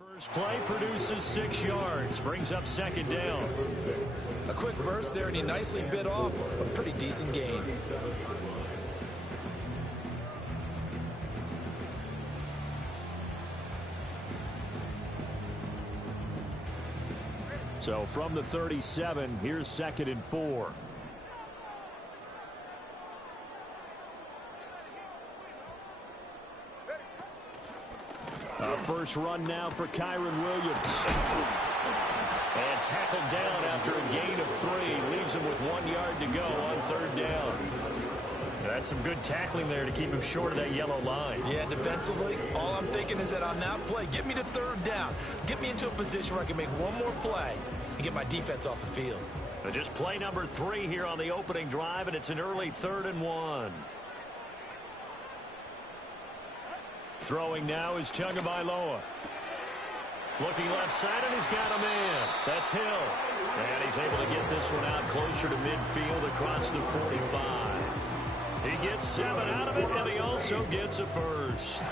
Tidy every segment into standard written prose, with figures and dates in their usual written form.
First play produces 6 yards, brings up second down. A quick burst there, and he nicely bit off a pretty decent gain. So from the 37, here's 2nd and 4. First run now for Kyren Williams. And tackled down after a gain of 3. Leaves him with 1 yard to go on 3rd down. That's some good tackling there to keep him short of that yellow line. Yeah, defensively, all I'm thinking is that on that play, get me to 3rd down. Get me into a position where I can make one more play and get my defense off the field. But just play number 3 here on the opening drive, and it's an early 3rd and 1. Throwing now is Tagovailoa. Looking left side, and he's got a man. That's Hill. And he's able to get this one out closer to midfield across the 45. He gets 7 out of it, and he also gets a first.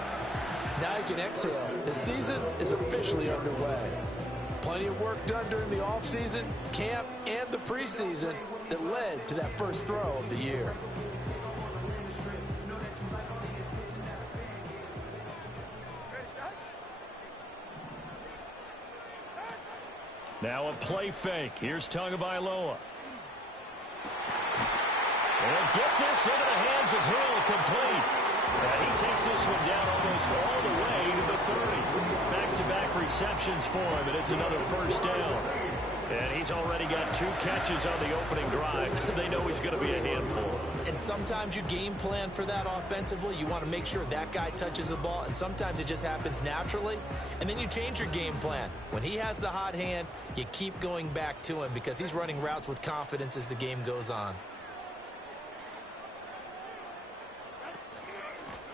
Now you can exhale. The season is officially underway. Plenty of work done during the offseason, camp, and the preseason that led to that first throw of the year. Now a play fake. Here's Tagovailoa. And get this into the hands of Hill, complete. And he takes this one down almost all the way to the 30. Back-to-back receptions for him, and it's another first down. And he's already got 2 catches on the opening drive. They know he's going to be a handful. And sometimes you game plan for that offensively. You want to make sure that guy touches the ball, and sometimes it just happens naturally. And then you change your game plan. When he has the hot hand, you keep going back to him because he's running routes with confidence as the game goes on.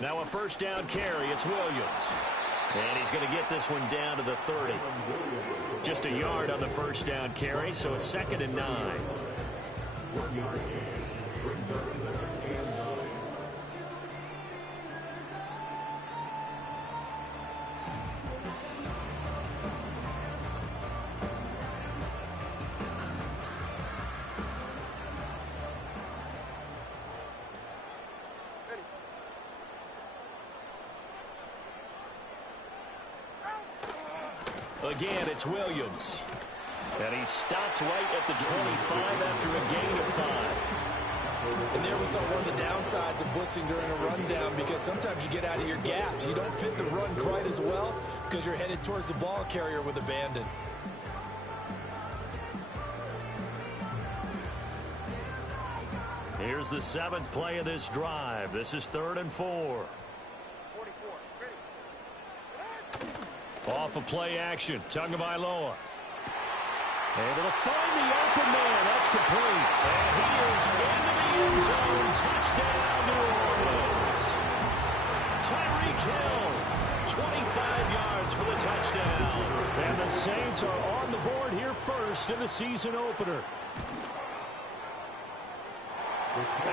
Now a first down carry. It's Williams. And he's going to get this one down to the 30. Just a yard on the first down carry, so it's 2nd and 9. Again, it's Williams. And he stopped right at the 25 after a gain of 5. And there we saw one of the downsides of blitzing during a rundown, because sometimes you get out of your gaps. You don't fit the run quite as well because you're headed towards the ball carrier with abandon. Here's the 7th play of this drive. This is 3rd and 4. Off of play action, Tagovailoa. Able to find the open man. That's complete. And he is into the end zone. Touchdown, New Orleans. Tyreek Hill, 25 yards for the touchdown. And the Saints are on the board here first in the season opener.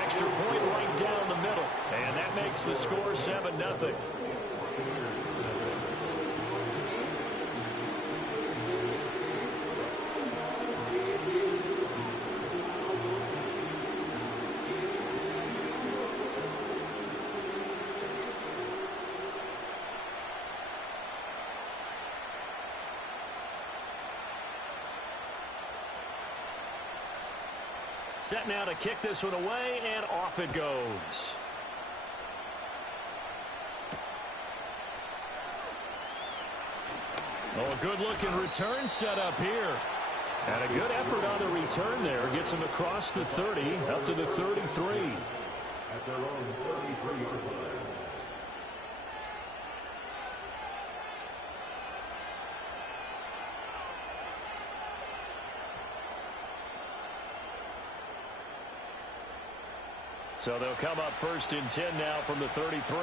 Extra point right down the middle. And that makes the score 7-0. Set now to kick this one away, and off it goes. Oh, a good-looking return set up here. And a good effort on the return there. Gets him across the 30, up to the 33. At their own 33-yard line. So they'll come up 1st and 10 now from the 33.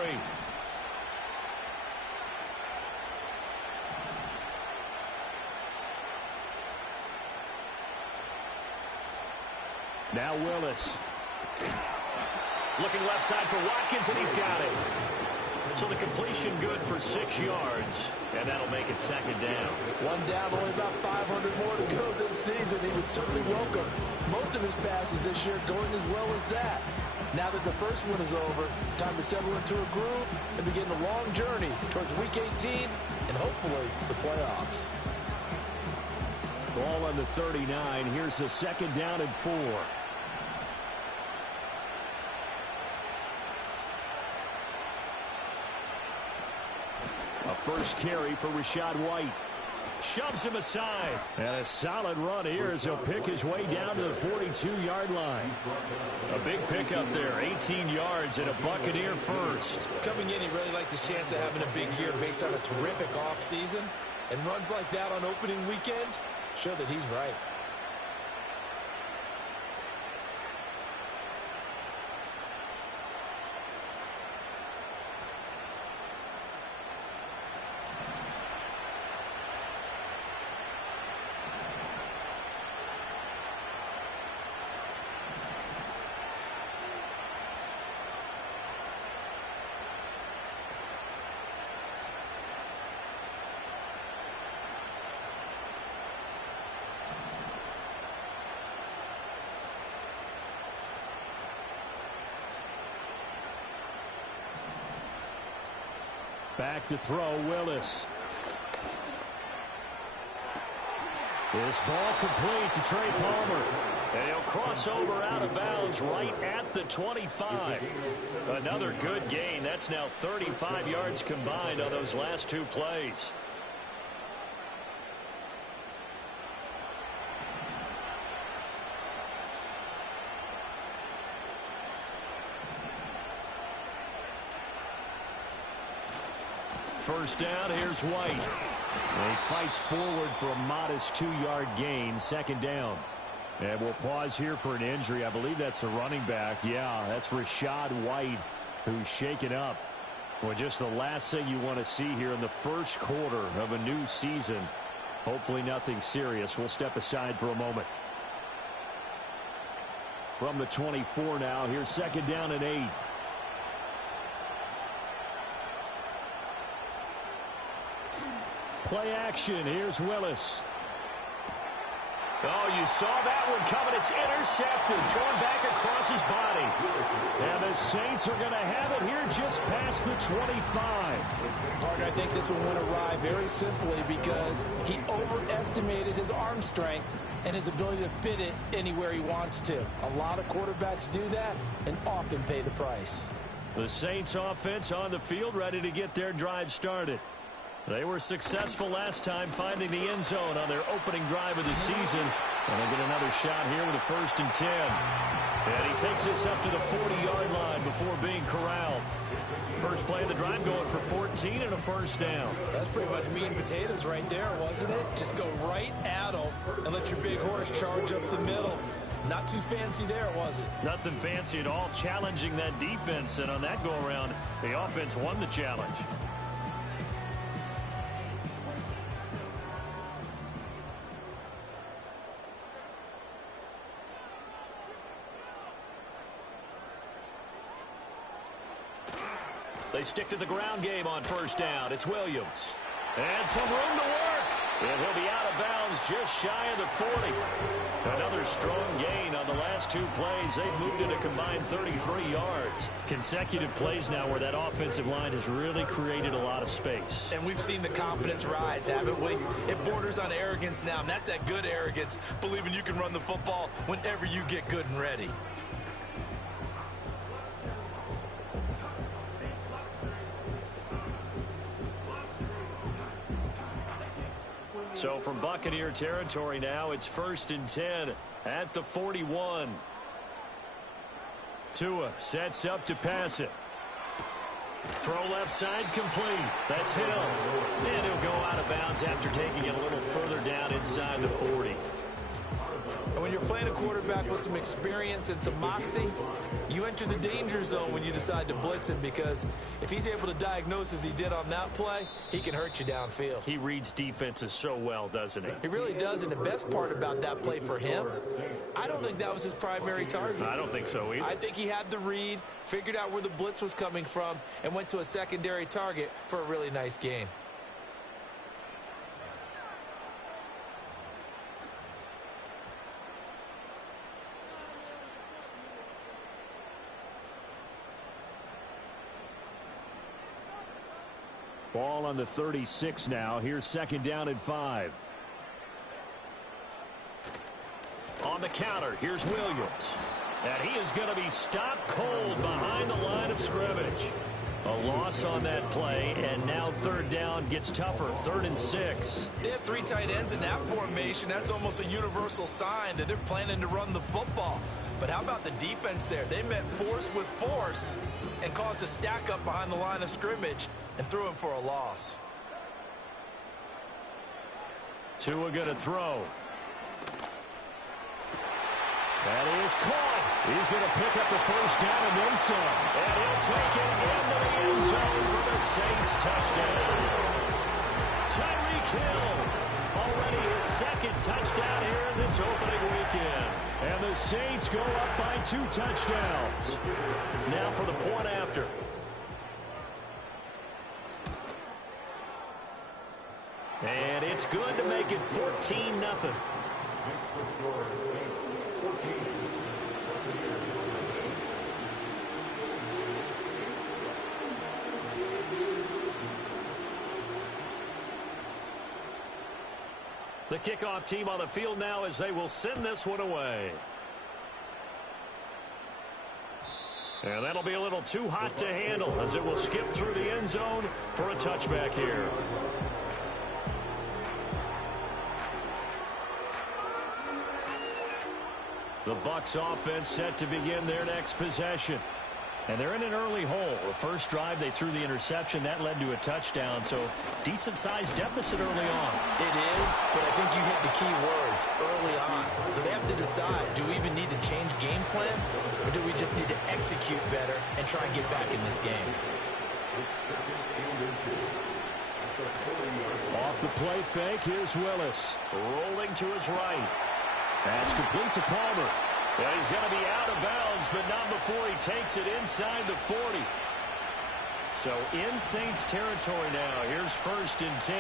Now Willis. Looking left side for Watkins, and he's got it. So the completion good for 6 yards, and that'll make it second down. One down, only about 500 more to go this season. He would certainly welcome most of his passes this year going as well as that. Now that the first one is over, time to settle into a groove and begin the long journey towards Week 18 and hopefully the playoffs. Ball on the 39. Here's the second down and 4. A first carry for Rachaad White. Shoves him aside. And a solid run here as he'll pick his way down to the 42-yard line. A big pickup there, 18 yards and a Buccaneer first. Coming in, he really liked his chance of having a big year based on a terrific offseason. And runs like that on opening weekend show that he's right. Back to throw, Willis. This ball complete to Trey Palmer. And he'll cross over out of bounds right at the 25. Another good gain. That's now 35 yards combined on those last 2 plays. First down, here's White. And he fights forward for a modest 2-yard gain, second down. And we'll pause here for an injury. I believe that's a running back. Yeah, that's Rachaad White, who's shaken up. Well, just the last thing you want to see here in the first quarter of a new season. Hopefully nothing serious. We'll step aside for a moment. From the 24 now, here's second down and 8. Play action. Here's Willis. Oh, you saw that one coming. It's intercepted. Thrown back across his body. And the Saints are going to have it here just past the 25. Partner, I think this one went awry very simply because he overestimated his arm strength and his ability to fit it anywhere he wants to. A lot of quarterbacks do that and often pay the price. The Saints offense on the field, ready to get their drive started. They were successful last time finding the end zone on their opening drive of the season. And they'll get another shot here with a 1st and 10. And he takes this up to the 40-yard line before being corralled. First play of the drive going for 14 and a first down. That's pretty much meat and potatoes right there, wasn't it? Just go right at them and let your big horse charge up the middle. Not too fancy there, was it? Nothing fancy at all, challenging that defense. And on that go-around, the offense won the challenge. They stick to the ground game on first down. It's Williams. And some room to work. And he'll be out of bounds just shy of the 40. Another strong gain on the last 2 plays. They've moved it a combined 33 yards. Consecutive plays now where that offensive line has really created a lot of space. And we've seen the confidence rise, haven't we? It borders on arrogance now, and that's that good arrogance, believing you can run the football whenever you get good and ready. So from Buccaneer territory now, it's 1st and 10 at the 41. Tua sets up to pass it. Throw left side complete. That's Hill. And he'll go out of bounds after taking it a little further down inside the 40. And when you're playing a quarterback with some experience and some moxie, you enter the danger zone when you decide to blitz him, because if he's able to diagnose as he did on that play, he can hurt you downfield. He reads defenses so well, doesn't he? He really does, and the best part about that play for him, I don't think that was his primary target. I don't think so either. I think he had the read, figured out where the blitz was coming from, and went to a secondary target for a really nice gain. Ball on the 36 now. Here's second down and 5. On the counter, here's Williams. And he is going to be stopped cold behind the line of scrimmage. A loss on that play, and now third down gets tougher. 3rd and 6. They have 3 tight ends in that formation. That's almost a universal sign that they're planning to run the football. But how about the defense there? They met force with force and caused a stack up behind the line of scrimmage and threw him for a loss. Tua going to throw. That is caught. He's going to pick up the first down and then some. And he'll take it into the end zone for the Saints touchdown. Tyreek Hill, already his 2nd touchdown here in this opening weekend. And the Saints go up by 2 touchdowns. Now for the point after. And it's good to make it 14-0. The kickoff team on the field now as they will send this one away. And that'll be a little too hot to handle as it will skip through the end zone for a touchback here. The Bucs offense set to begin their next possession. And they're in an early hole. The first drive, they threw the interception. That led to a touchdown. So decent-sized deficit early on. It is, but I think you hit the key words, early on. So they have to decide, do we even need to change game plan? Or do we just need to execute better and try and get back in this game? Off the play fake, here's Willis. Rolling to his right. That's complete to Palmer. And he's going to be out of bounds, but not before he takes it inside the 40. So in Saints territory now. Here's 1st and 10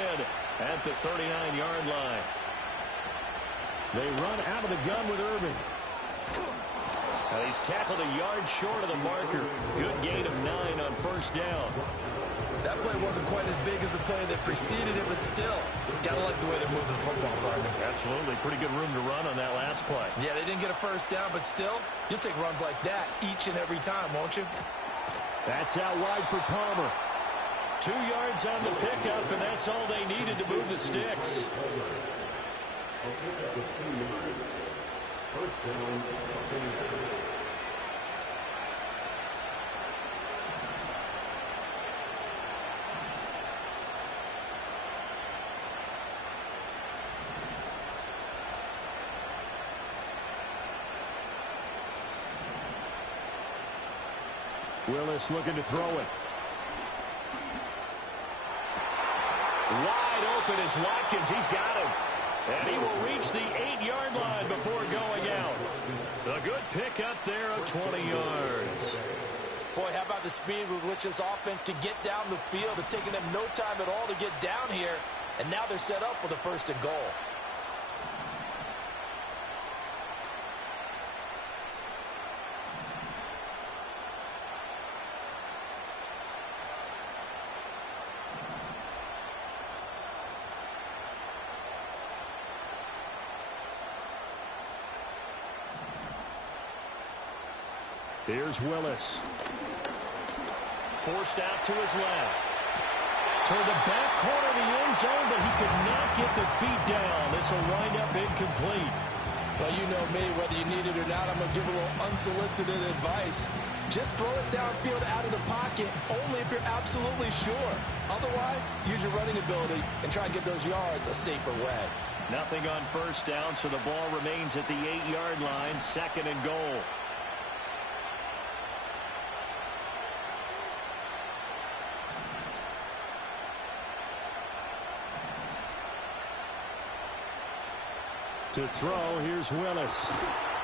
at the 39-yard line. They run out of the gun with Irving. Now he's tackled a yard short of the marker. Good gain of 9 on 1st down. That play wasn't quite as big as the play that preceded it, but still, gotta like the way they're moving the football, partner. Absolutely. Pretty good room to run on that last play. Yeah, they didn't get a first down, but still, you'll take runs like that each and every time, won't you? That's out wide for Palmer. 2 yards on the pickup, and that's all they needed to move the sticks. Willis looking to throw it. Wide open is Watkins. He's got him. And he will reach the 8-yard line before going out. A good pick up there of 20 yards. Boy, how about the speed with which this offense can get down the field? It's taken them no time at all to get down here. And now they're set up with a 1st and goal. Here's Willis. Forced out to his left. Toward the back corner of the end zone, but he could not get the feet down. This will wind up incomplete. Well, you know me, whether you need it or not, I'm going to give a little unsolicited advice. Just throw it downfield out of the pocket, only if you're absolutely sure. Otherwise, use your running ability and try and get those yards a safer way. Nothing on first down, so the ball remains at the 8-yard line, 2nd and goal. To throw, here's Willis.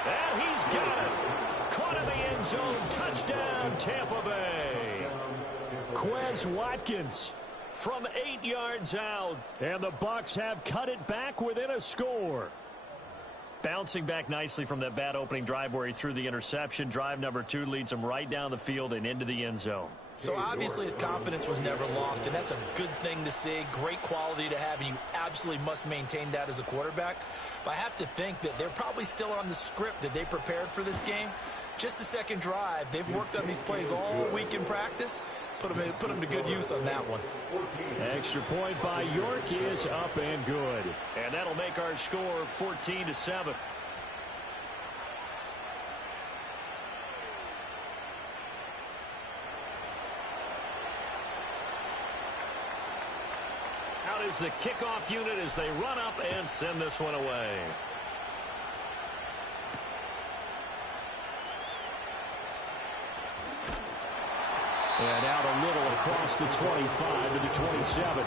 And he's got it. Caught in the end zone. Touchdown, Tampa Bay. Quez Watkins from 8 yards out. And the Bucs have cut it back within a score. Bouncing back nicely from that bad opening drive where he threw the interception. Drive number 2 leads him right down the field and into the end zone. So obviously his confidence was never lost, and that's a good thing to see. Great quality to have, and you absolutely must maintain that as a quarterback. But I have to think that they're probably still on the script that they prepared for this game. Just the second drive. They've worked on these plays all week in practice. Put them to good use on that one. Extra point by York is up and good. And that'll make our score 14-7. Out is the kickoff unit as they run up and send this one away. And out a little across the 25 to the 27.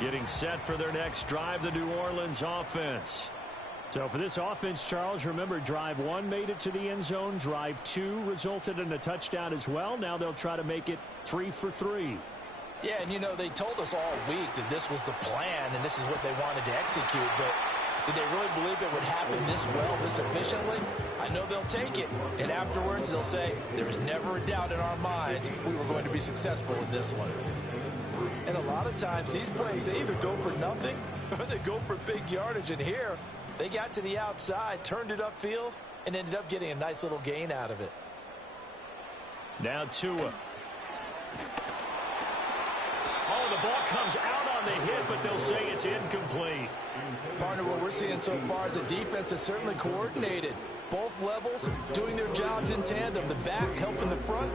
Getting set for their next drive, the New Orleans offense. So for this offense, Charles, remember, drive 1 made it to the end zone. Drive 2 resulted in a touchdown as well. Now they'll try to make it 3 for 3. Yeah, and you know, they told us all week that this was the plan and this is what they wanted to execute, but did they really believe it would happen this well, this efficiently? I know they'll take it, and afterwards they'll say, there was never a doubt in our minds we were going to be successful in this one. And a lot of times these plays, they either go for nothing or they go for big yardage, and here they got to the outside, turned it upfield, and ended up getting a nice little gain out of it. Now Tua. Oh, the ball comes out on the hit, but they'll say it's incomplete. Partner, what we're seeing so far is the defense is certainly coordinated. Both levels doing their jobs in tandem. The back helping the front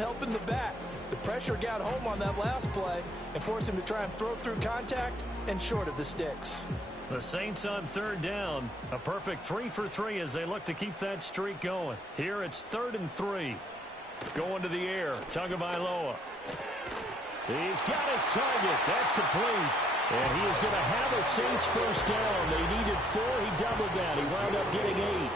helping the back. The pressure got home on that last play and forced him to try and throw through contact and short of the sticks. The Saints on 3rd down. A perfect 3 for 3 as they look to keep that streak going. Here it's 3rd and 3. Going to the air. Tagovailoa. He's got his target. That's complete. And he is going to have a Saints first down. They needed 4. He doubled that. He wound up getting 8.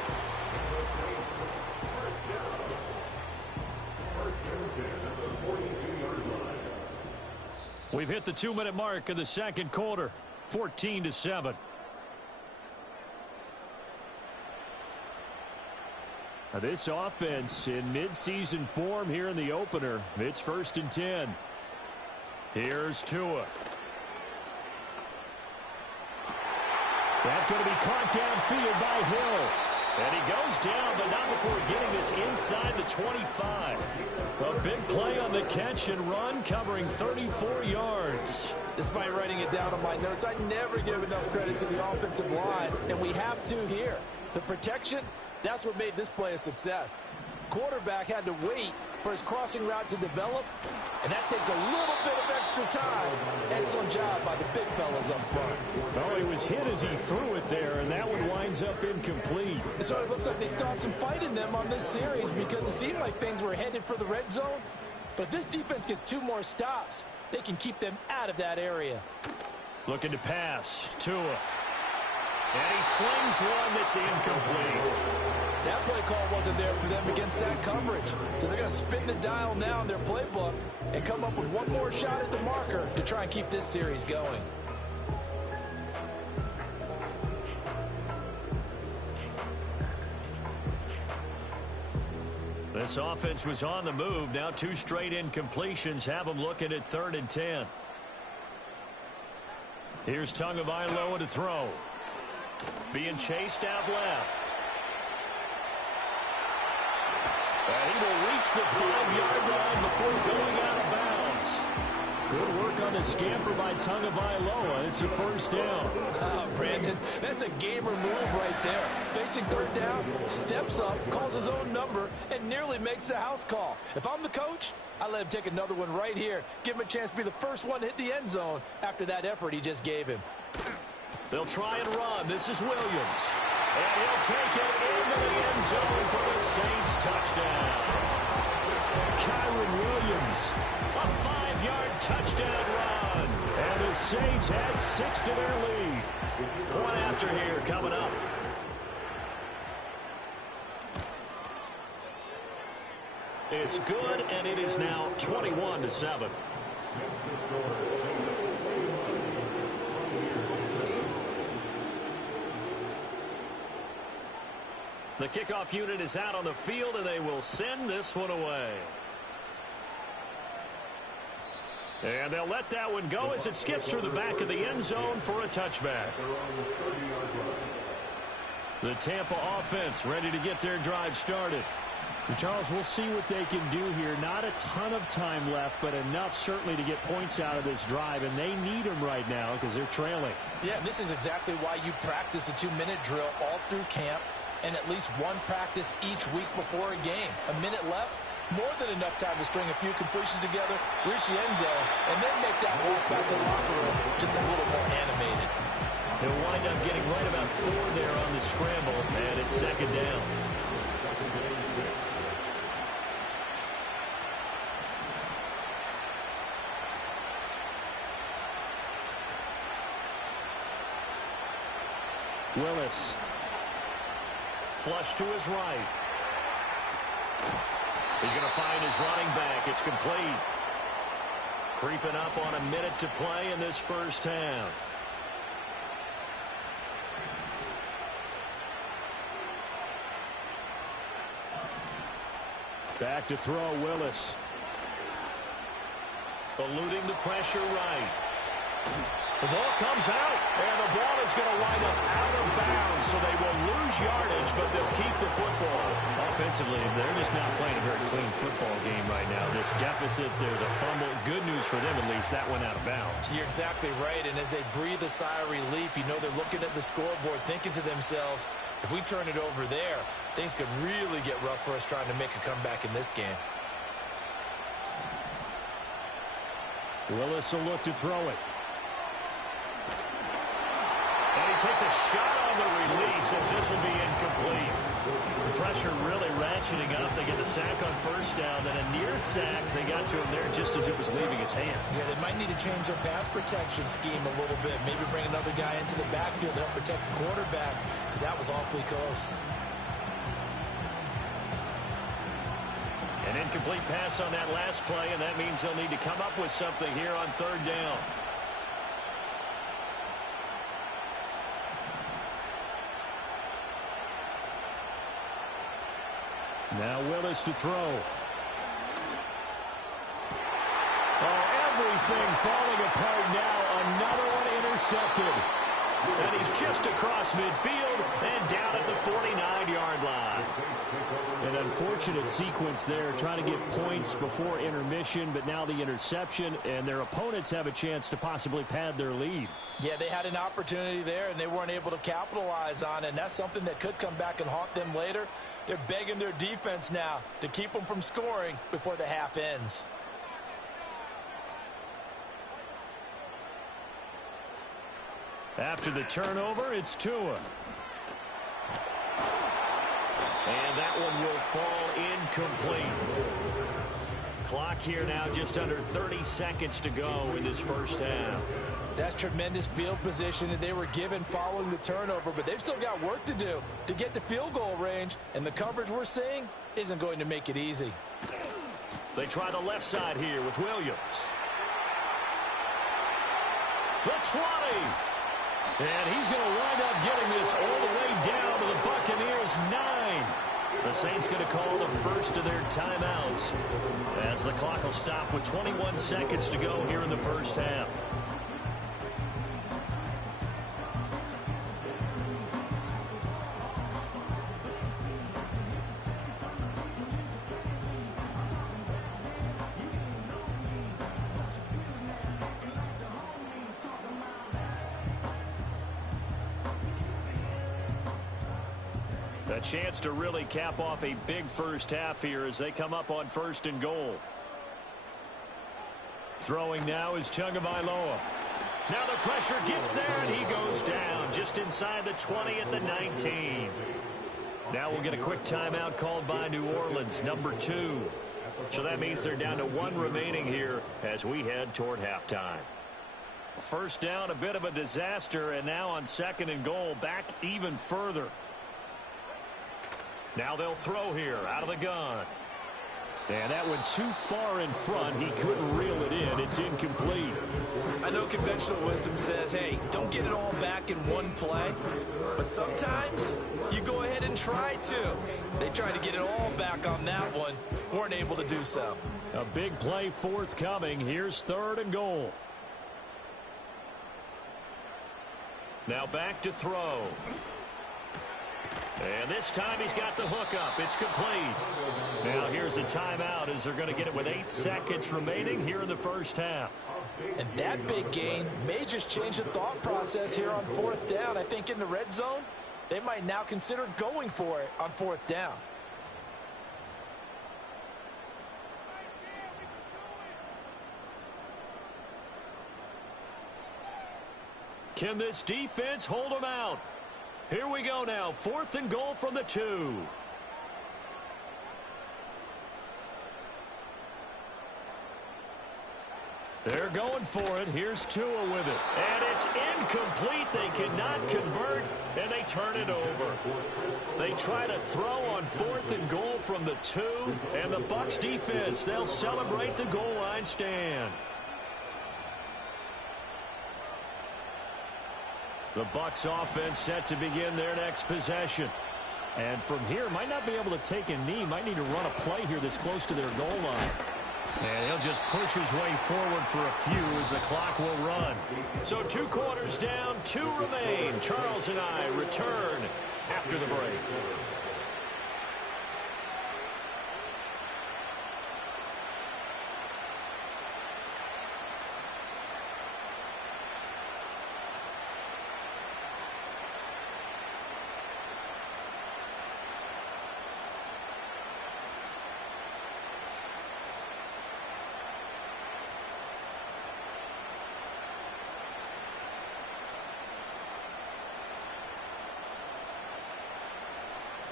We've hit the 2-minute mark of the second quarter. 14-7. Now this offense in midseason form here in the opener. It's 1st and 10. Here's Tua. That's going to be caught downfield by Hill. And he goes down, but not before getting this inside the 25. A big play on the catch and run, covering 34 yards. Despite writing it down on my notes, I never give enough credit to the offensive line, and we have to here. The protection, that's what made this play a success. Quarterback had to wait for his crossing route to develop, and that takes a little bit of extra time. Excellent job by the big fellas up front. Oh, he was hit as he threw it there, and that one winds up incomplete. So it looks like they still have some fight in them on this series because it seemed like things were headed for the red zone. But if this defense gets 2 more stops, they can keep them out of that area. Looking to pass. Tua. And he slings one that's incomplete. That play call wasn't there for them against that coverage. So they're going to spin the dial now in their playbook and come up with 1 more shot at the marker to try and keep this series going. This offense was on the move. Now 2 straight incompletions have them looking at 3rd and 10. Here's Tagovailoa to throw. Being chased out left. And he will reach the 5-yard line before going out of bounds. Good work on the scamper by Tagovailoa. It's a first down. Oh, Brandon, that's a gamer move right there. Facing 3rd down, steps up, calls his own number, and and nearly makes the house call. If I'm the coach, I let him take another one right here. Give him a chance to be the first one to hit the end zone after that effort he just gave him. They'll try and run. This is Williams. And he'll take it into the end zone for the Saints touchdown. Kyren Williams, a 5-yard touchdown run. And the Saints add 6 to their lead. Point after here coming up. It's good, and it is now 21-7. The kickoff unit is out on the field, and they will send this one away. And they'll let that one go as it skips through the back of the end zone for a touchback. The Tampa offense ready to get their drive started. And Charles, we'll see what they can do here. Not a ton of time left, but enough certainly to get points out of this drive, and they need them right now because they're trailing. Yeah, and this is exactly why you practice a 2-minute drill all through camp and at least one practice each week before a game. A minute left, more than enough time to string a few completions together, reach the end zone, and then make that walk back to the locker room just a little more animated. He'll wind up getting right about 4 there on the scramble, and it's second down. Willis. Flush to his right. He's going to find his running back. It's complete. Creeping up on a minute to play in this first half. Back to throw, Willis. Eluding the pressure right. The ball comes out, and the ball is going to wind up out of bounds, so they will lose yardage, but they'll keep the football. Offensively, they're just not playing a very clean football game right now. This deficit, there's a fumble. Good news for them, at least. That went out of bounds. You're exactly right, and as they breathe a sigh of relief, you know they're looking at the scoreboard, thinking to themselves, if we turn it over there, things could really get rough for us trying to make a comeback in this game. Willis will look to throw it. And he takes a shot on the release as this will be incomplete. Pressure really ratcheting up. They get the sack on first down, then a near sack. They got to him there just as it was leaving his hand. Yeah, they might need to change their pass protection scheme a little bit. Maybe bring another guy into the backfield to help protect the quarterback, because that was awfully close. An incomplete pass on that last play, and that means they'll need to come up with something here on third down. Now Willis to throw. Oh, everything falling apart now. Another one intercepted. And he's just across midfield and down at the 49-yard line. An unfortunate sequence there, trying to get points before intermission, but now the interception, and their opponents have a chance to possibly pad their lead. Yeah, they had an opportunity there, and they weren't able to capitalize on it, and that's something that could come back and haunt them later. They're begging their defense now to keep them from scoring before the half ends. After the turnover, it's Tua. And that one will fall incomplete. Clock here now just under 30 seconds to go in this first half. That's tremendous field position that they were given following the turnover, but they've still got work to do to get to field goal range, and the coverage we're seeing isn't going to make it easy. They try the left side here with Williams. The 20. And he's going to wind up getting this all the way down to the Buccaneers' 9. The Saints going to call the first of their timeouts as the clock will stop with 21 seconds to go here in the first half. chance to really cap off a big first half here as they come up on 1st and goal. Throwing now is Tagovailoa. Now the pressure gets there, and he goes down just inside the 20 at the 19. Now we'll get a quick timeout called by New Orleans, number 2. So that means they're down to 1 remaining here as we head toward halftime. First down, a bit of a disaster, and now on 2nd and goal, back even further. Now they'll throw here out of the gun. And that went too far in front. He couldn't reel it in. It's incomplete. I know conventional wisdom says, hey, don't get it all back in one play. But sometimes you go ahead and try to. They tried to get it all back on that one. Weren't able to do so. A big play forthcoming. Here's 3rd and goal. Now back to throw. And this time he's got the hook up. It's complete. Now here's a timeout as they're going to get it with 8 seconds remaining here in the first half. And that big gain may just change the thought process here on 4th down. I think in the red zone, they might now consider going for it on 4th down. Can this defense hold them out? Here we go now. 4th and goal from the 2. They're going for it. Here's Tua with it. And it's incomplete. They cannot convert, and they turn it over. They try to throw on 4th and goal from the 2, and the Bucs defense, they'll celebrate the goal line stand. The Bucs offense set to begin their next possession. And from here, might not be able to take a knee. Might need to run a play here that's close to their goal line. And he'll just push his way forward for a few as the clock will run. So 2 quarters down, 2 remain. Charles and I return after the break.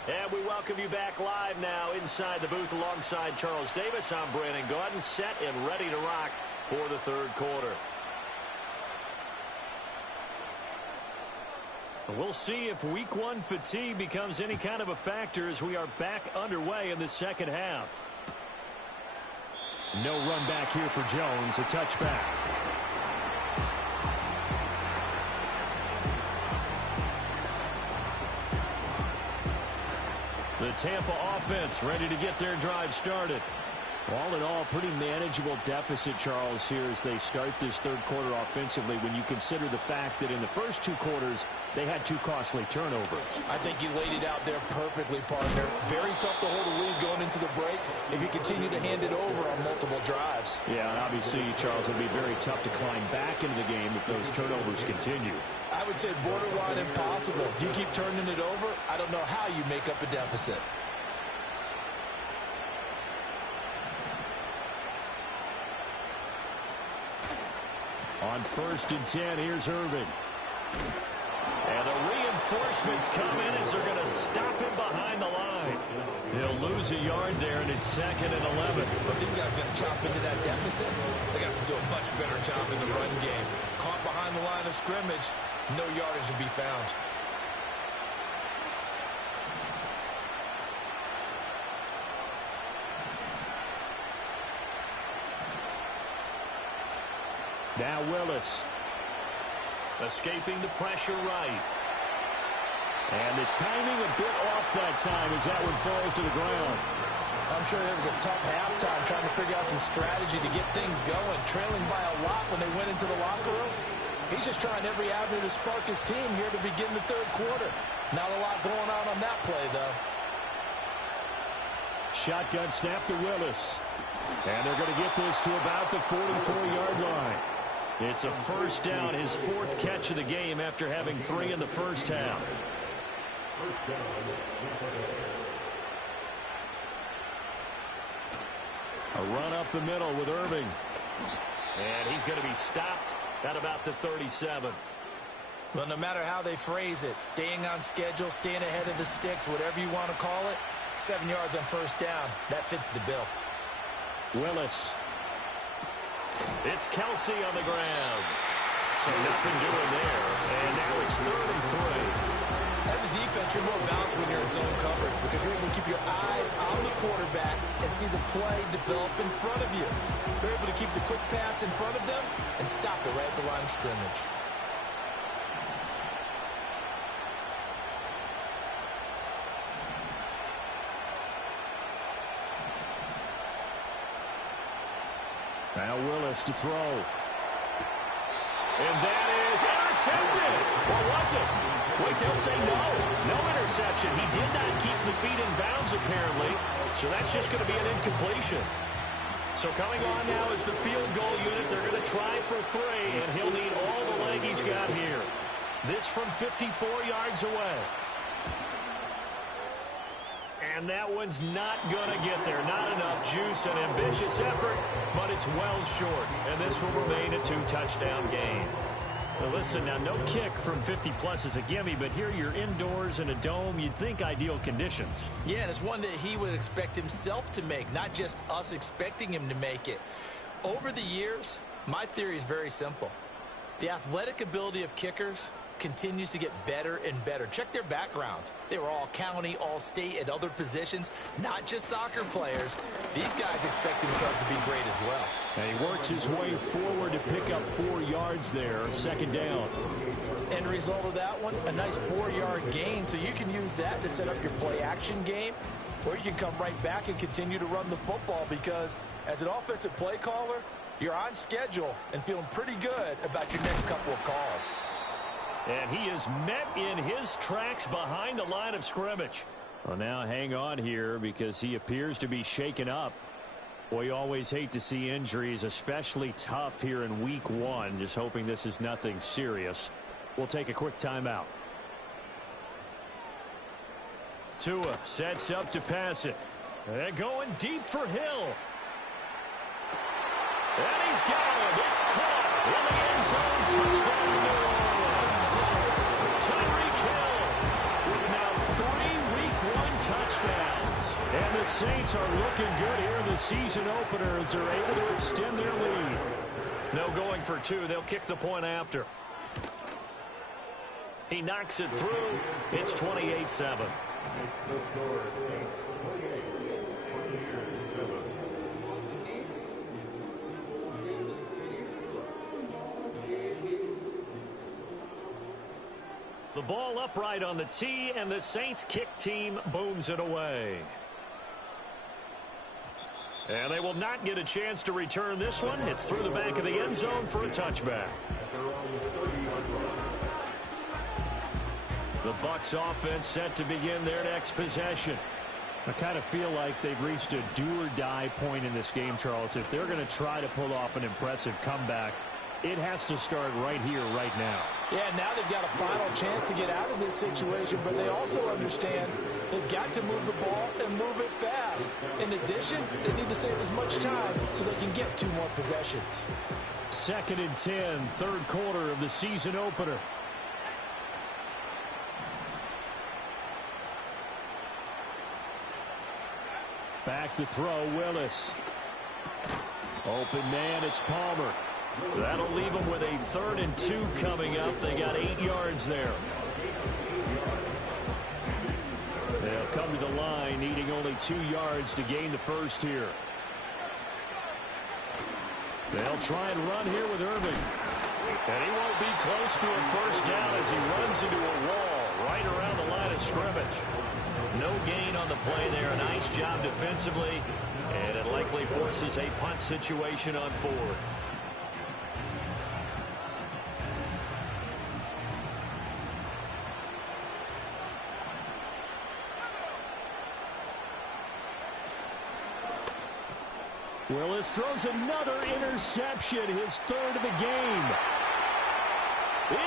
And we welcome you back live now inside the booth alongside Charles Davis. I'm Brandon Gaudin, set and ready to rock for the 3rd quarter. We'll see if week 1 fatigue becomes any kind of a factor as we are back underway in the 2nd half. No run back here for Jones, a touchback. The Tampa offense ready to get their drive started. All in all, pretty manageable deficit, Charles, here as they start this 3rd quarter offensively when you consider the fact that in the first 2 quarters, they had 2 costly turnovers. I think you laid it out there perfectly, partner. Very tough to hold a lead going into the break if you continue to hand it over on multiple drives. Yeah, and obviously, Charles, it'll be very tough to climb back into the game if those turnovers continue. I would say borderline impossible. You keep turning it over, I don't know how you make up a deficit. On 1st and 10, here's Irvin. And the reinforcements come in as they're going to stop him behind the line. He'll lose a yard there, and it's 2nd and 11. But these guys going to chop into that deficit, they got to do a much better job in the run game. Caught behind the line of scrimmage, no yardage to be found. Now Willis. Escaping the pressure right. And the timing a bit off that time as that one falls to the ground. I'm sure there was a tough halftime trying to figure out some strategy to get things going. Trailing by a lot when they went into the locker room. He's just trying every avenue to spark his team here to begin the 3rd quarter. Not a lot going on that play, though. Shotgun snap to Willis. And they're going to get this to about the 44-yard line. It's a 1st down, his 4th catch of the game after having 3 in the first half. A run up the middle with Irving. And he's going to be stopped at about the 37. Well, no matter how they phrase it, staying on schedule, staying ahead of the sticks, whatever you want to call it, 7 yards on first down, that fits the bill. Willis. It's Kelsey on the ground. So nothing doing there. And now it's 3rd and 3. As a defense, you're more balanced when you're in zone coverage because you're able to keep your eyes on the quarterback and see the play develop in front of you. You're able to keep the quick pass in front of them and stop it right at the line of scrimmage. Now Willis to throw. And that is intercepted. Or was it? Wait, they'll say no. No interception. He did not keep the feet in bounds, apparently. So that's just going to be an incompletion. So coming on now is the field goal unit. They're going to try for 3, and he'll need all the leg he's got here. This from 54 yards away. And that one's not going to get there. Not enough juice, an ambitious effort, but it's well short. And this will remain a 2-touchdown game. Now listen, now no kick from 50-plus is a gimme, but here you're indoors in a dome. You'd think ideal conditions. Yeah, and it's one that he would expect himself to make, not just us expecting him to make it. Over the years, my theory is very simple. The athletic ability of kickers continues to get better and better. Check their backgrounds. They were all county, all state, at other positions, not just soccer players. These guys expect themselves to be great as well. And he works his way forward to pick up 4 yards there, 2nd down. End result of that one, a nice 4-yard gain, so you can use that to set up your play-action game, or you can come right back and continue to run the football because as an offensive play caller, you're on schedule and feeling pretty good about your next couple of calls. And he is met in his tracks behind the line of scrimmage. Well, now hang on here because he appears to be shaken up. Boy, you always hate to see injuries, especially tough here in week 1. Just hoping this is nothing serious. We'll take a quick timeout. Tua sets up to pass it. They're going deep for Hill. And he's got it. It's caught in the end zone. Touchdown, New Orleans. Tyreek Hill with now 3 Week 1 touchdowns. And the Saints are looking good here in the season opener as they're able to extend their lead. No going for 2. They'll kick the point after. He knocks it through. It's 28-7. The ball upright on the tee, and the Saints kick team booms it away. And they will not get a chance to return this one. It's through the back of the end zone for a touchback. The Bucs offense set to begin their next possession. I kind of feel like they've reached a do-or-die point in this game, Charles. If they're going to try to pull off an impressive comeback, it has to start right here, right now. Yeah, now they've got a final chance to get out of this situation, but they also understand they've got to move the ball and move it fast. In addition, they need to save as much time so they can get 2 more possessions. 2nd and 10, 3rd quarter of the season opener. Back to throw, Willis. Open man, it's Palmer. That'll leave them with a 3rd and 2 coming up. They got 8 yards there. They'll come to the line, needing only 2 yards to gain the first here. They'll try and run here with Irving. And he won't be close to a first down as he runs into a wall right around the line of scrimmage. No gain on the play there. A nice job defensively. And it likely forces a punt situation on 4th. Willis throws another interception, his 3rd of the game.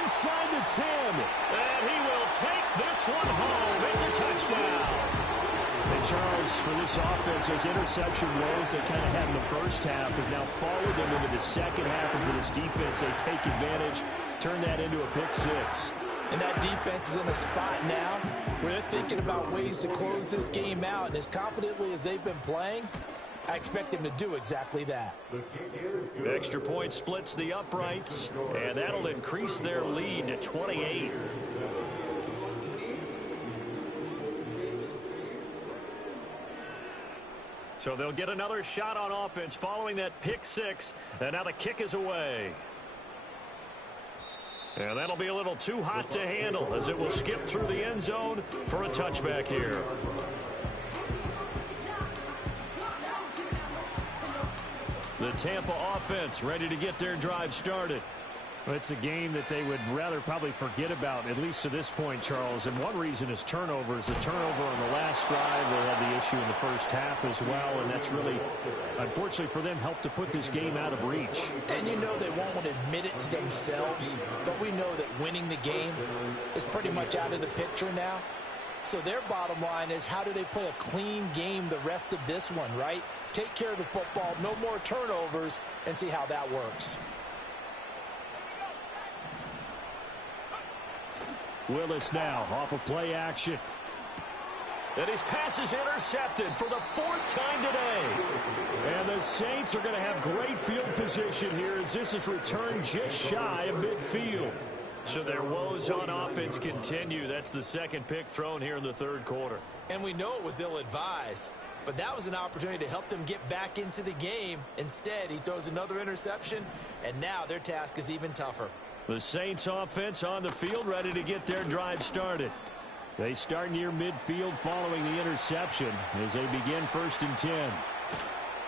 inside the 10. And he will take this one home. It's a touchdown. And Charles, for this offense, those interception woes they kind of had in the first half have now followed them into the second half. And for this defense, they take advantage, turn that into a pick six. And that defense is in a spot now where they're thinking about ways to close this game out. And as confidently as they've been playing, I expect them to do exactly that. The extra point splits the uprights, and that'll increase their lead to 28. So they'll get another shot on offense following that pick six, and now the kick is away. And that'll be a little too hot to handle as it will skip through the end zone for a touchback here. The Tampa offense ready to get their drive started. Well, it's a game that they would rather probably forget about, at least to this point, Charles. And one reason is turnovers. The turnover on the last drive, they had the issue in the first half as well. And that's really, unfortunately for them, helped to put this game out of reach. And you know they won't want to admit it to themselves. But we know that winning the game is pretty much out of the picture now. So their bottom line is, how do they play a clean game the rest of this one, right? Take care of the football, no more turnovers, and see how that works. Willis now off of play action. And his pass is intercepted for the fourth time today. And the Saints are going to have great field position here as this is returned just shy of midfield. So their woes on offense continue. That's the second pick thrown here in the third quarter. And we know it was ill-advised, but that was an opportunity to help them get back into the game. Instead, he throws another interception, and now their task is even tougher. The Saints offense on the field ready to get their drive started. They start near midfield following the interception as they begin 1st and 10.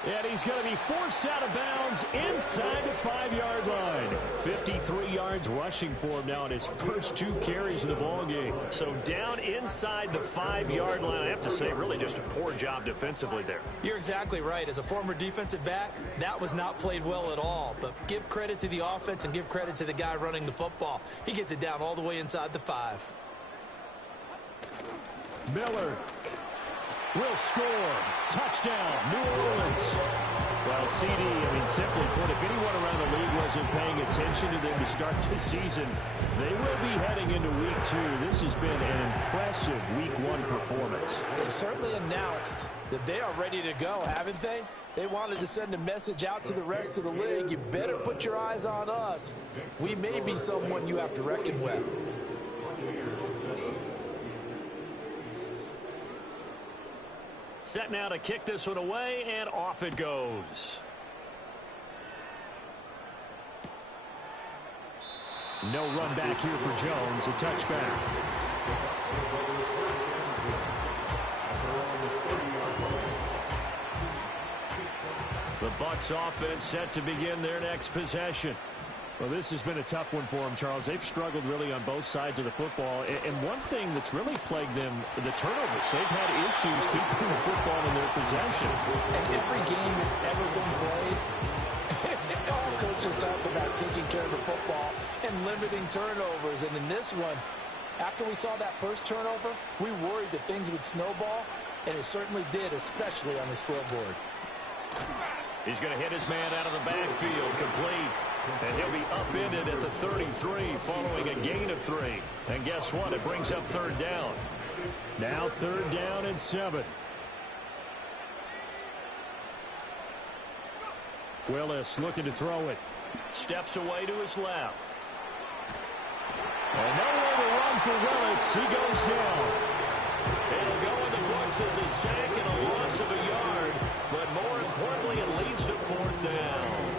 And he's going to be forced out of bounds inside the 5-yard line. 53 yards rushing for him now in his first 2 carries of the ballgame. So down inside the 5-yard line. I have to say, really just a poor job defensively there. You're exactly right. As a former defensive back, that was not played well at all. But give credit to the offense and give credit to the guy running the football. He gets it down all the way inside the 5. Miller will score. Touchdown, New Orleans. Well, CD, simply put, if anyone around the league wasn't paying attention to them to start this season, they will be heading into Week 2. This has been an impressive Week 1 performance. They've certainly announced that they are ready to go, haven't they? They wanted to send a message out to the rest of the league. You better put your eyes on us. We may be someone you have to reckon with. Set now to kick this one away, and off it goes. No run back here for Jones, a touchback. The Bucs offense set to begin their next possession. Well, this has been a tough one for them, Charles. They've struggled really on both sides of the football. And one thing that's really plagued them, the turnovers. They've had issues keeping the football in their possession. And every game that's ever been played, all coaches talk about taking care of the football and limiting turnovers. And in this one, after we saw that first turnover, we worried that things would snowball, and it certainly did, especially on the scoreboard. He's going to hit his man out of the backfield, complete. And he'll be upended at the 33 following a gain of 3. And guess what? It brings up 3rd down. Now 3rd down and 7. Willis looking to throw it. Steps away to his left. And nowhere to run for Willis. He goes down. It'll go in the books as a sack and a loss of a yard. But more importantly, it leads to 4th down.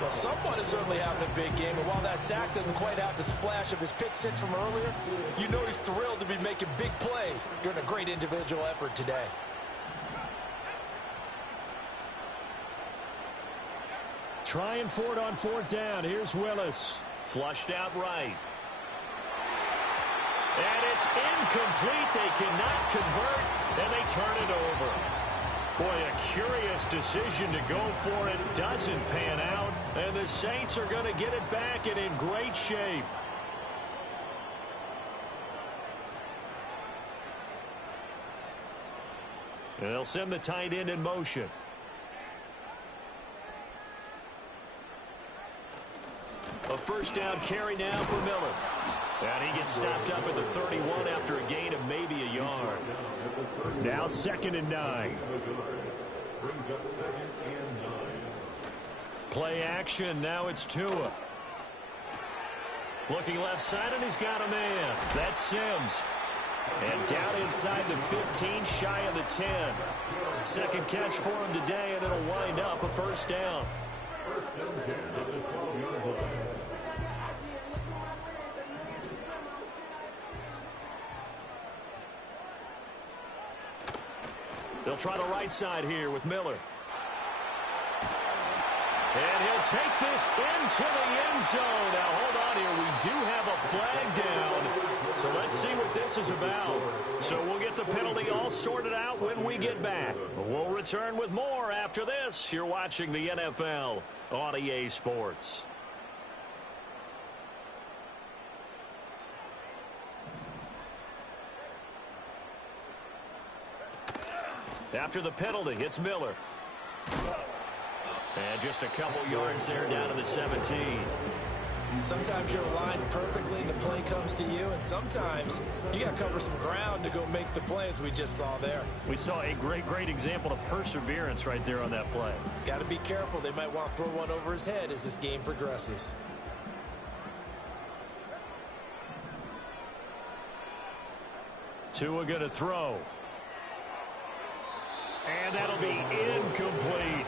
Well, someone is certainly having a big game, and while that sack doesn't quite have the splash of his pick 6 from earlier, you know he's thrilled to be making big plays during a great individual effort today. Trying for it on 4th down. Here's Willis. Flushed out right. And it's incomplete. They cannot convert, and they turn it over. Boy, a curious decision to go for it. Doesn't pan out. And the Saints are going to get it back and in great shape. And they'll send the tight end in motion. A first down carry now for Miller. And he gets stopped up at the 31 after a gain of maybe a yard. Now 2nd and 9. Play action. Now it's Tua. Looking left side, and he's got a man. That's Sims. And down inside the 15, shy of the 10. Second catch for him today, and it'll wind up a first down. They'll try the right side here with Miller. And he'll take this into the end zone. Now, hold on here. We do have a flag down. So let's see what this is about. So we'll get the penalty all sorted out when we get back. We'll return with more after this. You're watching the NFL on EA Sports. After the penalty, it's Miller. And just a couple yards there down to the 17. Sometimes you're aligned perfectly and the play comes to you, and sometimes you got to cover some ground to go make the play, as we just saw there. We saw a great example of perseverance right there on that play. Got to be careful. They might want to throw one over his head as this game progresses. Tua gonna throw. And that'll be incomplete.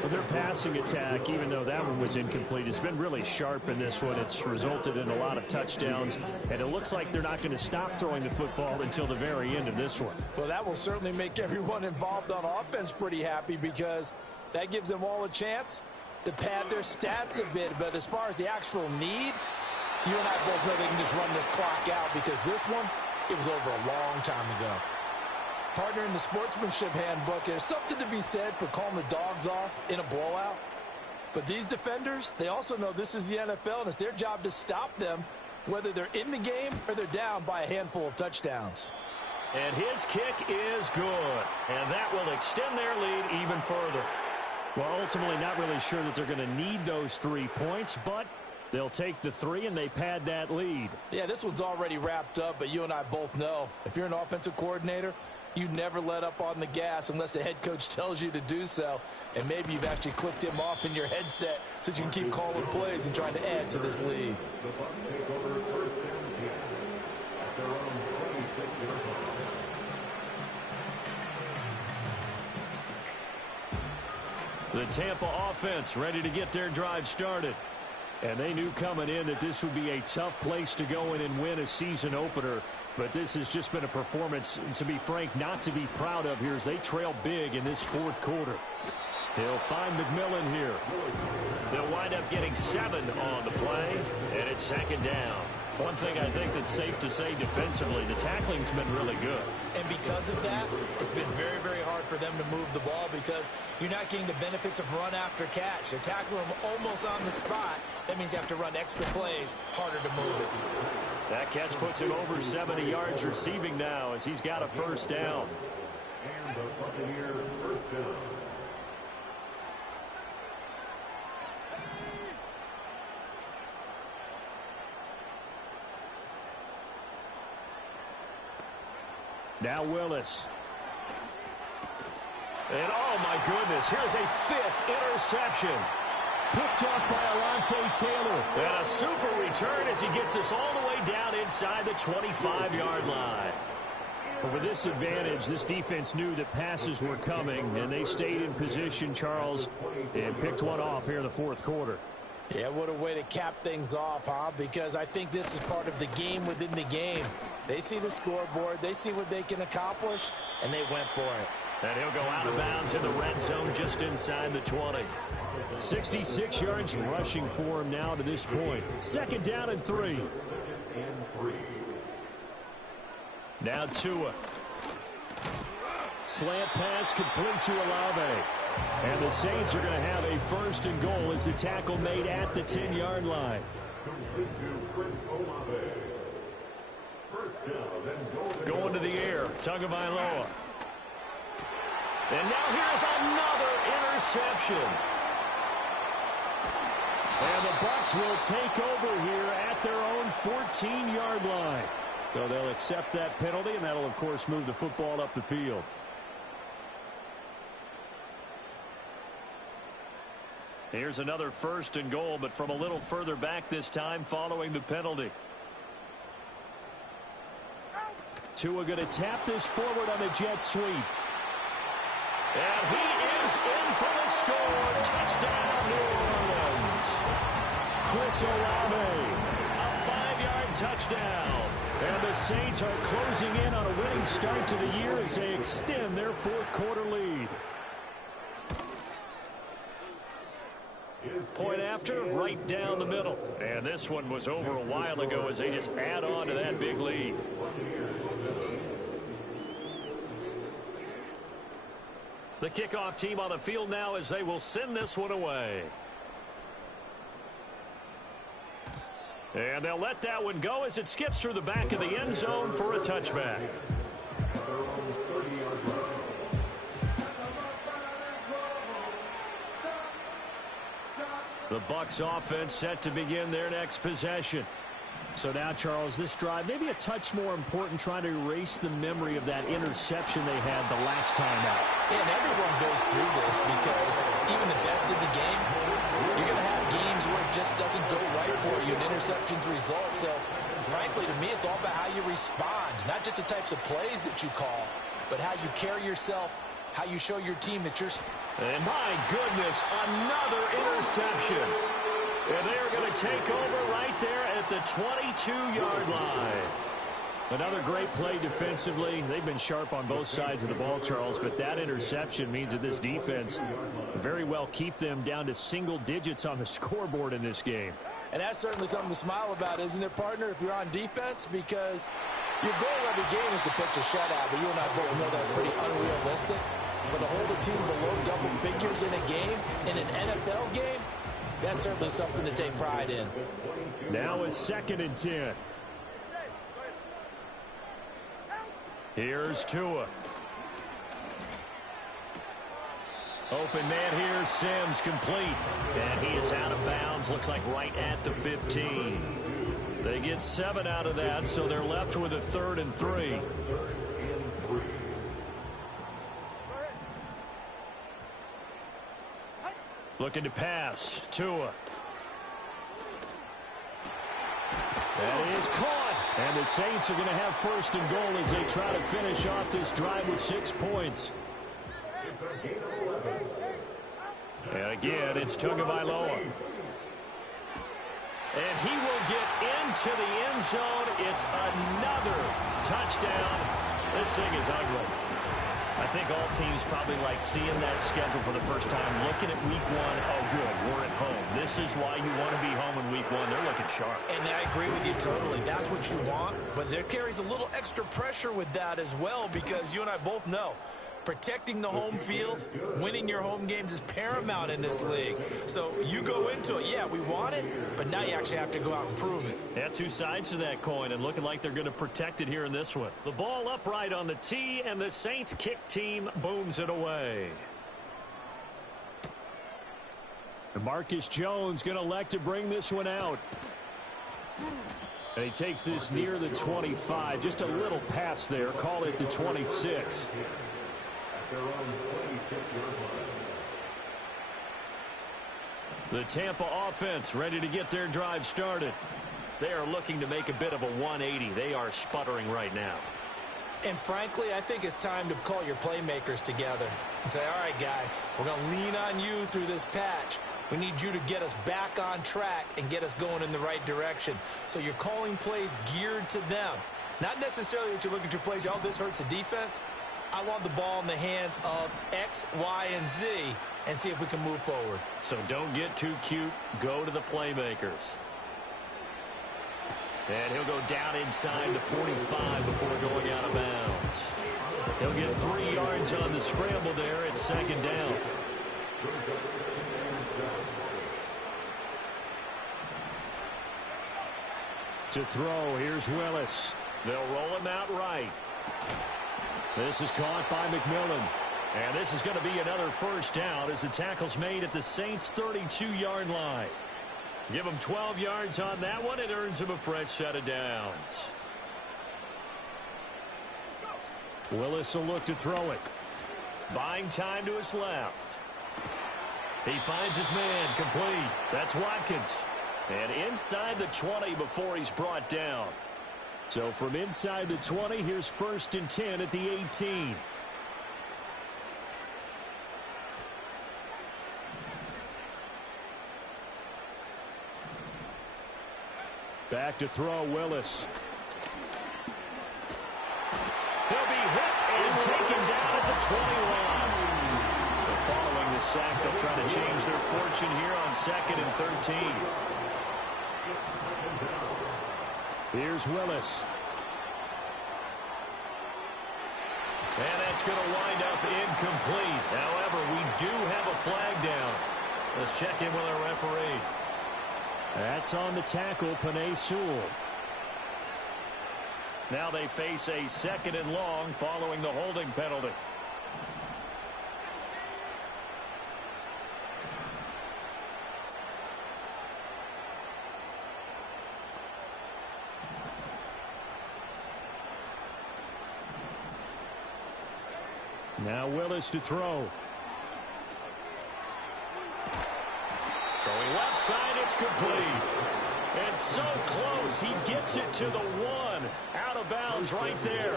Well, their passing attack, even though that one was incomplete, has been really sharp in this one. It's resulted in a lot of touchdowns, and it looks like they're not going to stop throwing the football until the very end of this one. Well, that will certainly make everyone involved on offense pretty happy, because that gives them all a chance to pad their stats a bit. But as far as the actual need, you and I both know they can just run this clock out, because this one, it was over a long time ago. Partner, in the sportsmanship handbook, there's something to be said for calling the dogs off in a blowout. But these defenders, they also know this is the NFL, and it's their job to stop them, whether they're in the game or they're down by a handful of touchdowns. And his kick is good. And that will extend their lead even further. Well, ultimately not really sure that they're going to need those 3 points, but they'll take the 3 and they pad that lead. Yeah, this one's already wrapped up, but you and I both know if you're an offensive coordinator, you never let up on the gas unless the head coach tells you to do so. And maybe you've actually clicked him off in your headset so you can keep calling plays and trying to add to this lead. The Tampa offense ready to get their drive started. And they knew coming in that this would be a tough place to go in and win a season opener. But this has just been a performance, to be frank, not to be proud of here as they trail big in this fourth quarter. He'll find McMillan here. They'll wind up getting 7 on the play, and it's 2nd down. One thing I think that's safe to say defensively, the tackling's been really good. And because of that, it's been very, very hard for them to move the ball, because you're not getting the benefits of run after catch. They're tackling them almost on the spot. That means you have to run extra plays, harder to move it. That catch puts him over 70 yards receiving now as he's got a first down. And the Buccaneer first down. Now Willis. And oh my goodness, here's a 5th interception. Picked off by Alontae Taylor. And a super return as he gets us all the way down inside the 25-yard line. But with this advantage, this defense knew that passes were coming, and they stayed in position, Charles, and picked one off here in the fourth quarter. Yeah, what a way to cap things off, huh? Because I think this is part of the game within the game. They see the scoreboard, they see what they can accomplish, and they went for it. And he'll go out of bounds in the red zone just inside the 20. 66 yards rushing for him now to this point. 2nd down and 3. Now Tua. Slant pass complete to Olave. And the Saints are going to have a 1st and goal as the tackle made at the 10-yard line. Going to the air, Tagovailoa. And now here's another interception. And the Bucs will take over here at their own 14-yard line. So they'll accept that penalty, and that'll, of course, move the football up the field. Here's another 1st and goal, but from a little further back this time following the penalty. Tua going to tap this forward on the jet sweep. And he is in for the score. Touchdown, New Orleans. Chris Olave, a 5-yard touchdown. And the Saints are closing in on a winning start to the year as they extend their 4th quarter lead. Point after, right down the middle. And this one was over a while ago as they just add on to that big lead. The kickoff team on the field now as they will send this one away. And they'll let that one go as it skips through the back of the end zone for a touchback. The Bucs offense set to begin their next possession. So now, Charles, this drive maybe a touch more important, trying to erase the memory of that interception they had the last time out. Yeah, and everyone goes through this because even the best in the game, you're going to have games where it just doesn't go right for you, and interceptions result. So, frankly, to me, it's all about how you respond, not just the types of plays that you call, but how you carry yourself, how you show your team that you're... And my goodness, another interception. And they are going to take over right there at the 22-yard line. Another great play defensively. They've been sharp on both sides of the ball, Charles, but that interception means that this defense very well keep them down to single digits on the scoreboard in this game. And that's certainly something to smile about, isn't it, partner, if you're on defense? Because your goal every game is to pitch a shutout, but you and I both know that's pretty unrealistic. But to hold a team below double figures in a game, in an NFL game, that's certainly something to take pride in. Now is 2nd and 10. Here's Tua. Open man here, Sims complete. And he is out of bounds, looks like right at the 15. They get 7 out of that, so they're left with a 3rd and 3. Looking to pass. Tua. That is caught. And the Saints are going to have 1st and goal as they try to finish off this drive with 6 points. And again, it's Tagovailoa. And he will get into the end zone. It's another touchdown. This thing is ugly. I think all teams probably like seeing that schedule for the first time, looking at week 1. Oh, good, we're at home. This is why you want to be home in week 1. They're looking sharp. And I agree with you totally. That's what you want. But there carries a little extra pressure with that as well, because you and I both know protecting the home field, winning your home games is paramount in this league. So you go into it, yeah, we want it, but now you actually have to go out and prove it. Yeah, 2 sides to that coin, and looking like they're going to protect it here in this one. The ball upright on the tee, and the Saints kick team booms it away. And Marcus Jones going to elect to bring this one out. And he takes this near the 25, just a little past there, call it the 26. The Tampa offense ready to get their drive started. They are looking to make a bit of a 180. They are sputtering right now. And frankly, I think it's time to call your playmakers together and say, all right, guys, we're going to lean on you through this patch. We need you to get us back on track and get us going in the right direction. So you're calling plays geared to them. Not necessarily that you look at your plays, oh, this hurts the defense. I want the ball in the hands of X, Y, and Z and see if we can move forward. So don't get too cute. Go to the playmakers. And he'll go down inside the 45 before going out of bounds. He'll get 3 yards on the scramble there at 2nd down. To throw, here's Willis. They'll roll him out right. This is caught by McMillan. And this is going to be another first down as the tackle's made at the Saints' 32-yard line. Give him 12 yards on that one. It earns him a fresh set of downs. Willis will look to throw it. Buying time to his left. He finds his man complete. That's Watkins. And inside the 20 before he's brought down. So from inside the 20, here's 1st and 10 at the 18. Back to throw, Willis. He'll be hit and taken down at the 21. But following the sack, they'll try to change their fortune here on 2nd and 13. Here's Willis. And that's going to wind up incomplete. However, we do have a flag down. Let's check in with our referee. That's on the tackle, Penei Sewell. Now they face a 2nd and long following the holding penalty. Now Willis to throw. Throwing left side, it's complete. And so close, he gets it to the 1. Out of bounds right there.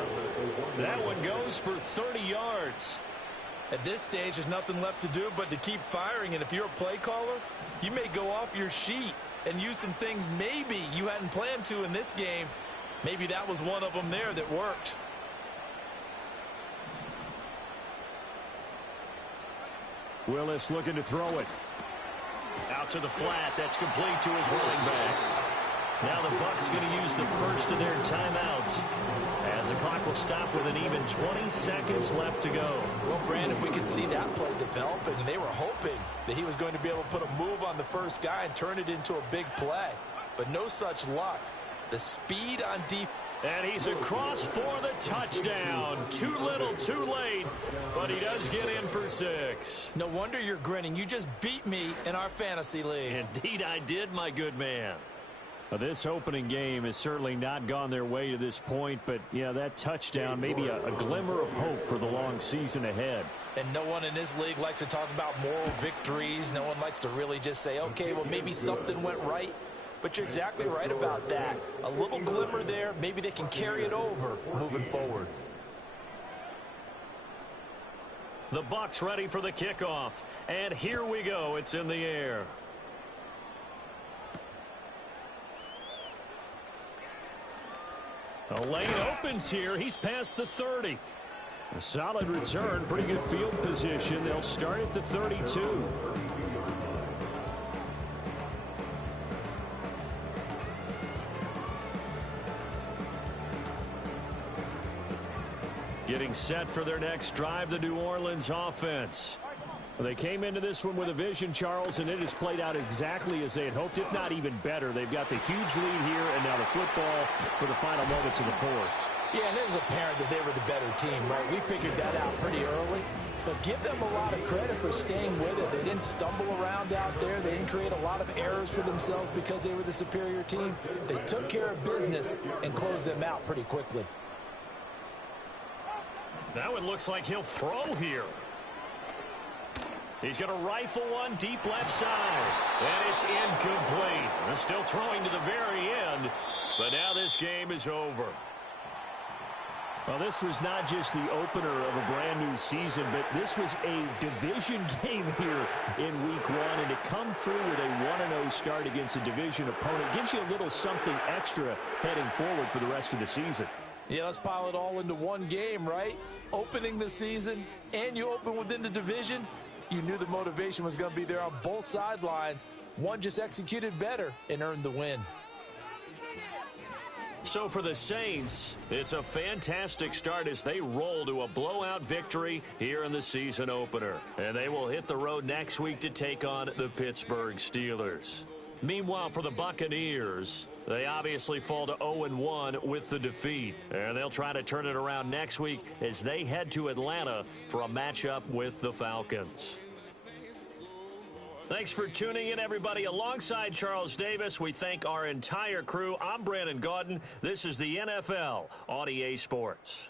That one goes for 30 yards. At this stage, there's nothing left to do but to keep firing. And if you're a play caller, you may go off your sheet and use some things maybe you hadn't planned to in this game. Maybe that was one of them there that worked. Willis looking to throw it. Out to the flat. That's complete to his running back. Now the Bucs going to use the first of their timeouts as the clock will stop with an even 20 seconds left to go. Well, Brandon, we could see that play developing, and they were hoping that he was going to be able to put a move on the first guy and turn it into a big play. But no such luck. The speed on defense. And he's across for the touchdown. Too little, too late, but he does get in for 6. No wonder you're grinning. You just beat me in our fantasy league. Indeed I did, my good man. Well, this opening game has certainly not gone their way to this point, but, yeah, that touchdown, maybe a glimmer of hope for the long season ahead. And no one in this league likes to talk about moral victories. No one likes to really just say, okay, well, maybe something went right. But you're exactly right about that. A little glimmer there. Maybe they can carry it over moving forward. The Bucs ready for the kickoff. And here we go. It's in the air. A lane opens here. He's past the 30. A solid return. Pretty good field position. They'll start at the 32. Getting set for their next drive, the New Orleans offense. They came into this one with a vision, Charles, and it has played out exactly as they had hoped, if not even better. They've got the huge lead here, and now the football for the final moments of the 4th. Yeah, and it was apparent that they were the better team, right? We figured that out pretty early. But give them a lot of credit for staying with it. They didn't stumble around out there. They didn't create a lot of errors for themselves because they were the superior team. They took care of business and closed them out pretty quickly. That one looks like he'll throw here. He's going to rifle one deep left side. And it's incomplete. They're still throwing to the very end. But now this game is over. Well, this was not just the opener of a brand new season, but this was a division game here in week 1. And to come through with a 1-0 start against a division opponent gives you a little something extra heading forward for the rest of the season. Yeah, let's pile it all into one game, right? Opening the season, and you open within the division. You knew the motivation was going to be there on both sidelines. One just executed better and earned the win. So for the Saints, it's a fantastic start as they roll to a blowout victory here in the season opener. And they will hit the road next week to take on the Pittsburgh Steelers. Meanwhile, for the Buccaneers, They obviously fall to 0-1 with the defeat. And they'll try to turn it around next week as they head to Atlanta for a matchup with the Falcons. Thanks for tuning in, everybody. Alongside Charles Davis, we thank our entire crew. I'm Brandon Gaudin. This is the NFL on EA Sports.